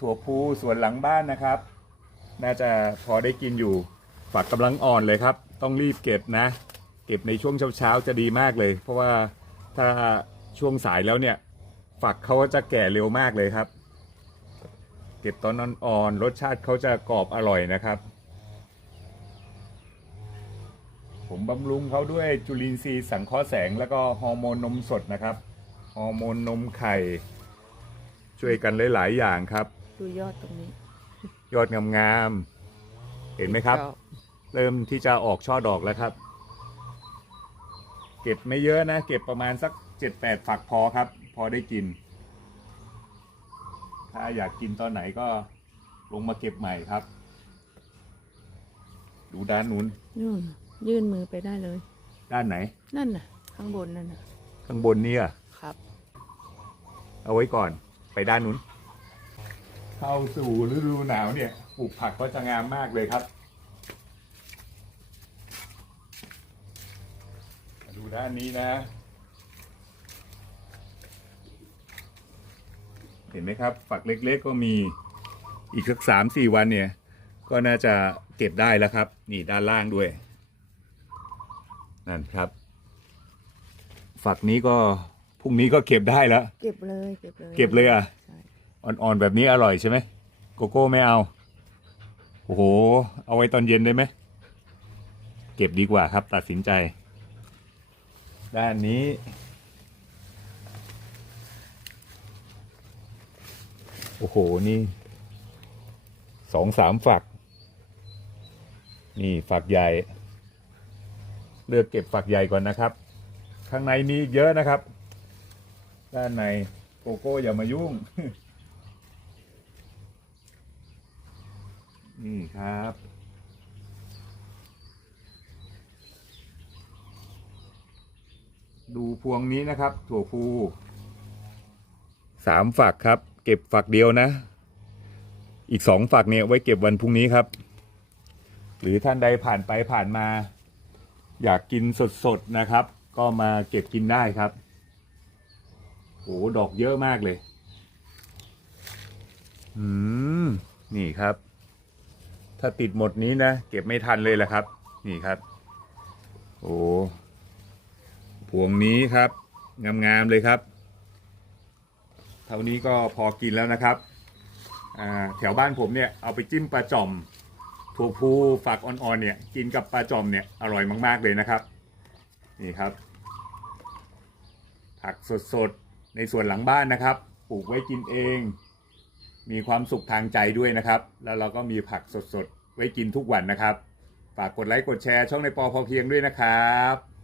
ถั่วพูสวนหลังบ้านนะครับ น่าจะพอได้กินอยู่ฝักกำลังอ่อนเลยครับ ต้องรีบเก็บนะ เก็บในช่วงเช้าๆจะดีมากเลย เพราะว่าถ้าช่วงสายแล้วเนี่ย ฝักเขาจะแก่เร็วมากเลยครับ เก็บตอนอ่อนๆรสชาติเขาจะกรอบอร่อยนะครับ ผมบำรุงเขาด้วยจุลินทรีย์สังเคราะห์แสงแล้วก็ฮอร์โมนนมสดนะครับฮอร์โมนนมไข่ ช่วยกันหลาย ๆ อย่างครับ ดูยอดตรงนี้ ยอดงามๆเห็นไหมครับดอกเริ่มที่จะออกช่อดอกแล้วครับ เก็บไม่เยอะนะ เก็บประมาณสักเจ็ดแปดฝักพอครับ พอได้กิน ถ้าอยากกินตอนไหนก็ลงมาเก็บใหม่ครับ ดูด้านนู้นนู่นยื่นมือไปได้เลย ด้านไหน นั่นน่ะ ข้างบนนั่นน่ะ ข้างบนนี่อะครับ เอาไว้ก่อนไปด้านนู้น เข้าสู่ฤดูหนาวเนี่ยปลูกผักก็จะงามมากเลยครับมาดูด้านนี้นะ เห็นไหมครับ ฝักเล็กๆก็มีอีกสักสามสี่วันเนี่ย ก็น่าจะเก็บได้แล้วครับ นี่ด้านล่างด้วย นั่นครับ ฝักนี้ก็พรุ่งนี้ก็เก็บได้แล้ว เก็บเลย เก็บเลย เก็บเลยอะใช่ อ่อนๆแบบนี้อร่อยใช่ไหมโกโก้ไม่เอา โอ้โห เอาไว้ตอนเย็นได้ไหม เก็บดีกว่าครับตัดสินใจ ด้านนี้ โอ้โห นี่สองสามฝัก นี่ฝักใหญ่ เลือกเก็บฝักใหญ่ก่อนนะครับ ข้างในมีเยอะนะครับ ด้านในโกโก้อย่ามายุ่ง นี่ครับ ดูพวงนี้นะครับ ถั่วพูสามฝักครับ เก็บฝักเดียวนะ อีกสองฝักเนี่ยไว้เก็บวันพรุ่งนี้ครับ หรือท่านใดผ่านไปผ่านมา อยากกินสดๆนะครับ ก็มาเก็บกินได้ครับโอ้ดอกเยอะมากเลย อืม นี่ครับ ถ้าติดหมดนี้นะ เก็บไม่ทันเลยแหละครับ นี่ครับ โอ้พวงนี้ครับ งามๆเลยครับ เท่านี้ก็พอกินแล้วนะครับแถวบ้านผมเนี่ยเอาไปจิ้มปลาจ่อมถั่วพูฝักอ่อนๆเนี่ยกินกับปลาจ่อมเนี่ยอร่อยมากๆเลยนะครับ นี่ครับ ผักสดๆในส่วนหลังบ้านนะครับ ปลูกไว้กินเอง มีความสุขทางใจด้วยนะครับ แล้วเราก็มีผักสดๆ ไว้กินทุกวันนะครับ ฝากกดไลค์กดแชร์ช่องในปอพอเพียงด้วยนะครับ